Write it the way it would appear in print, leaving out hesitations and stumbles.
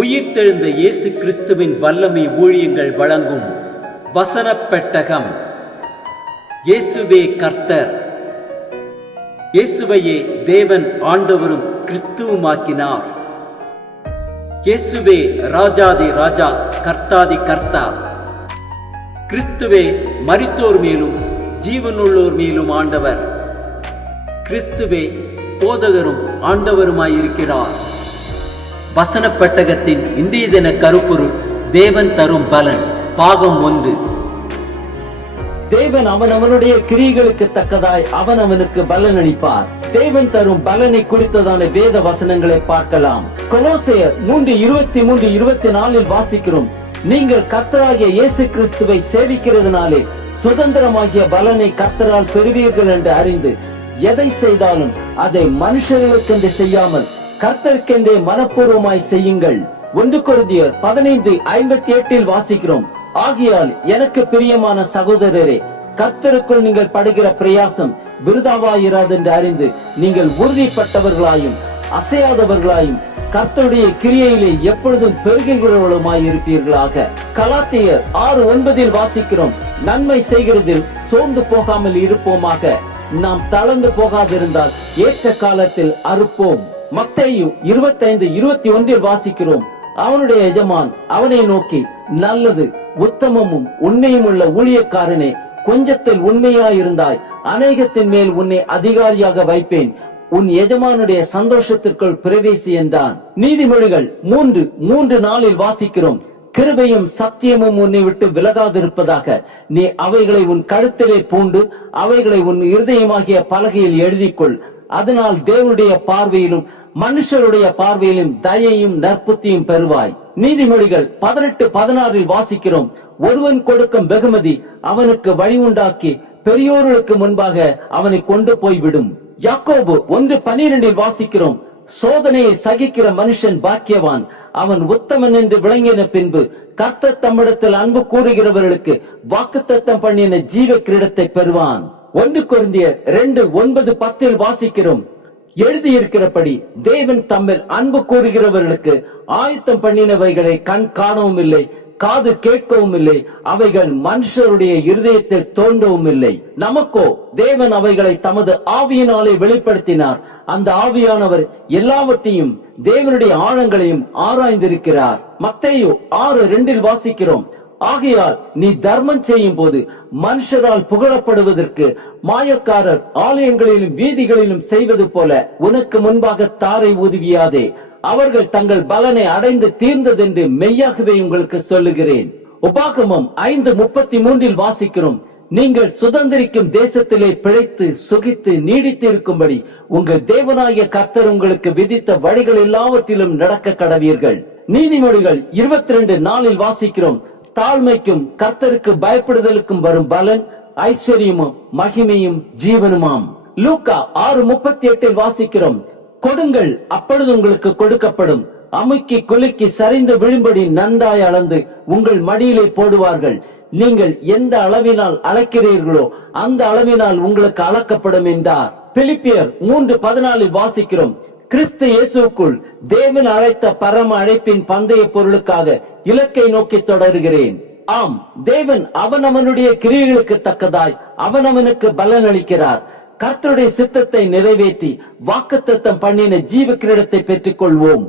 உயிர்த்தெழுந்த இயேசு கிறிஸ்துவின் வல்லமை ஊழியங்கள் வழங்கும் வசனப் பெட்டகம். இயேசுவே கர்த்தர். இயேசுவையே தேவன் ஆண்டவரும் கிறிஸ்துவுமாக்கினார். இயேசுவே ராஜாதி ராஜா, கர்த்தாதி கர்த்தா. கிறிஸ்துவே மரித்தோர் மேலும் ஜீவனுள்ளோர் மேலும் ஆண்டவர். கிறிஸ்துவே போதகரும் ஆண்டவருமாயிருக்கிறார். வசனப் பெட்டகத்தின் இந்திய தின கருப்பொருள் தேவன் தரும் பலன். பாகம் 1. தேவன் அவனவனுடைய கிரியைகளுக்கு தக்கதாய் அவனவனுக்கு பலன் அளிப்பார். தேவன் தரும் பலனை குறித்ததான வேத வசனங்களை பார்க்கலாம். கொலோசையர் 3:23-24 வாசிக்கிறோம். நீங்கள் கர்த்தராகிய இயேசு கிறிஸ்துவை சேவிக்கிறதுனாலே சுதந்திரமாகிய பலனை கர்த்தரால் பெறுவீர்கள் என்று அறிந்து எதை செய்தாலும் அதை மனுஷர்களுக்கென்று செய்யாமல் கர்த்தருக்கென்றே மனப்பூர்வமாய் செய்யுங்கள். 1 கொரிந்தியர் 15:58 வாசிக்கிறோம். ஆகையால் எனக்கு பிரியமான சகோதரரே, கர்த்தருக்குள் நீங்கள் படுகிற பிரயாசம் விருதாவாயிராது என்று அறிந்து நீங்கள் உறுதிப்பட்டவர்களாயும் அசையாதவர்களாயும் கர்த்தருடைய கிரியையிலே எப்பொழுதும் பெருகுகிறவர்களுமாய் இருப்பீர்களாக. கலாத்தியர் 6:9 வாசிக்கிறோம். நன்மை செய்கிறதில் சோர்ந்து போகாமல் இருப்போமாக. நாம் தளர்ந்து போகாதிருந்தால் ஏற்ற காலத்தில் அறுப்போம். மத்தேயு 25:21 வாசிக்கிறோம். அவனுடைய எஜமான் அவனை நோக்கி, நல்லது உத்தமமும் உண்மையும் உள்ள ஊழியக்காரனே, கொஞ்சத்தில் உண்மையாயிருந்தாய், அநேகத்தின் மேல் உன்னை அதிகாரியாக வைப்பேன், உன் எஜமானுடைய சந்தோஷத்திற்குள் பிரவேசி என்றான். நீதிமொழிகள் 3:4 வாசிக்கிறோம். கிருபையும் சத்தியமும் உன்னை விட்டு விலகாதிருப்பதாக. நீ அவைகளை உன் கழுத்திலே பூண்டு அவைகளை உன் இருதயமாகிய பலகையில் எழுதிக்கொள். அதனால் தேவனுடைய பார்வையிலும் மனுஷருடைய பார்வையிலும் தயையும் நற்புத்தியும் பெறுவாய். நீதிமொழிகள் 18:16 வாசிக்கிறோம். ஒருவன் கொடுக்கும் வெகுமதி அவனுக்கு வழி உண்டாக்கி பெரியோர்களுக்கு முன்பாக அவனை கொண்டு போய்விடும். யாக்கோபு 1:12 வாசிக்கிறோம். சோதனையை சகிக்கிற மனுஷன் பாக்கியவான், அவன் உத்தமன் என்று விளங்கின பின்பு கர்த்தர் தம்மிடத்தில் அன்பு கூறுகிறவர்களுக்கு வாக்குத்தத்தம் பண்ணின ஜீவ கிரீடத்தை பெறுவான். 1 கொரிந்தியர் 2:9-10 வாசிக்கிறோம். எழுதியிருக்கிறபடி தேவன் தம்மில் அன்பு கூறுகிறவர்களுக்கு ஆயத்தம் பண்ணினவைகளை கண் காணவும் இல்லை, காது கேட்கவும் இல்லை, அவைகள் மனுஷருடைய இருதயத்தில் தோன்றவும் இல்லை. நமக்கோ தேவன் அவைகளை தமது ஆவியினாலே வெளிப்படுத்தினார். அந்த ஆவியானவர் எல்லாவற்றையும் தேவனுடைய ஆழங்களையும் ஆராய்ந்திருக்கிறார். மத்தேயு 6:2 வாசிக்கிறோம். ஆகையால் நீ தர்மம் செய்யும் போது மனுஷரால் புகழப்படுவதற்கு மாயக்காரர் ஆலயங்களிலும் வீதிகளிலும் செய்வது போல உனக்கு முன்பாக தாரை ஊதுவியாதே. அவர்கள் தங்கள் பலனை அடைந்து தீர்ந்ததென்று மெய்யாகவே உங்களுக்கு சொல்லுகிறேன். உபாகமம் 5:33 வாசிக்கிறோம். நீங்கள் சுதந்திரிக்கும் தேசத்திலே பிழைத்து சுகித்து நீடித்து இருக்கும்படி உங்கள் தேவனாகிய கர்த்தர் உங்களுக்கு விதித்த வழிகள் எல்லாவற்றிலும் நடக்க கடவீர்கள். நீதிமொழிகள் 22:4 வாசிக்கிறோம். தாழ்மைக்கும் கர்த்தருக்கு பயப்படுதலுக்கும் வரும் பலன் ஐஸ்வர்யமும் மகிமையும் ஜீவனுமாம். லூக்கா 6:38 வாசிக்கிறோம். கொடுங்கள், அப்பொழுது உங்களுக்கு கொடுக்கப்படும், அமுக்கி குலுக்கி சரிந்து விழும்படி நன்றாய் அளந்து உங்கள் மடியிலே போடுவார்கள். நீங்கள் எந்த அளவினால் அளக்கிறீர்களோ அந்த அளவினால் உங்களுக்கு அளக்கப்படும் என்றார். பிலிப்பியர் 3:14 வாசிக்கிறோம். கிறிஸ்து இயேசுக்குள் தேவன் அழைத்த பரம அழைப்பின் பந்தய பொருளுக்காக இலக்கை நோக்கி தொடர்கிறேன். ஆம், தேவன் அவனவனுடைய கிரியைகளுக்கு தக்கதாய் அவனவனுக்கு பலன் அளிக்கிறார். கர்த்தருடைய சித்தத்தை நிறைவேற்றி வாக்குத்தத்தம் பண்ணின ஜீவ கிரீடத்தை பெற்றுக் கொள்வோம்.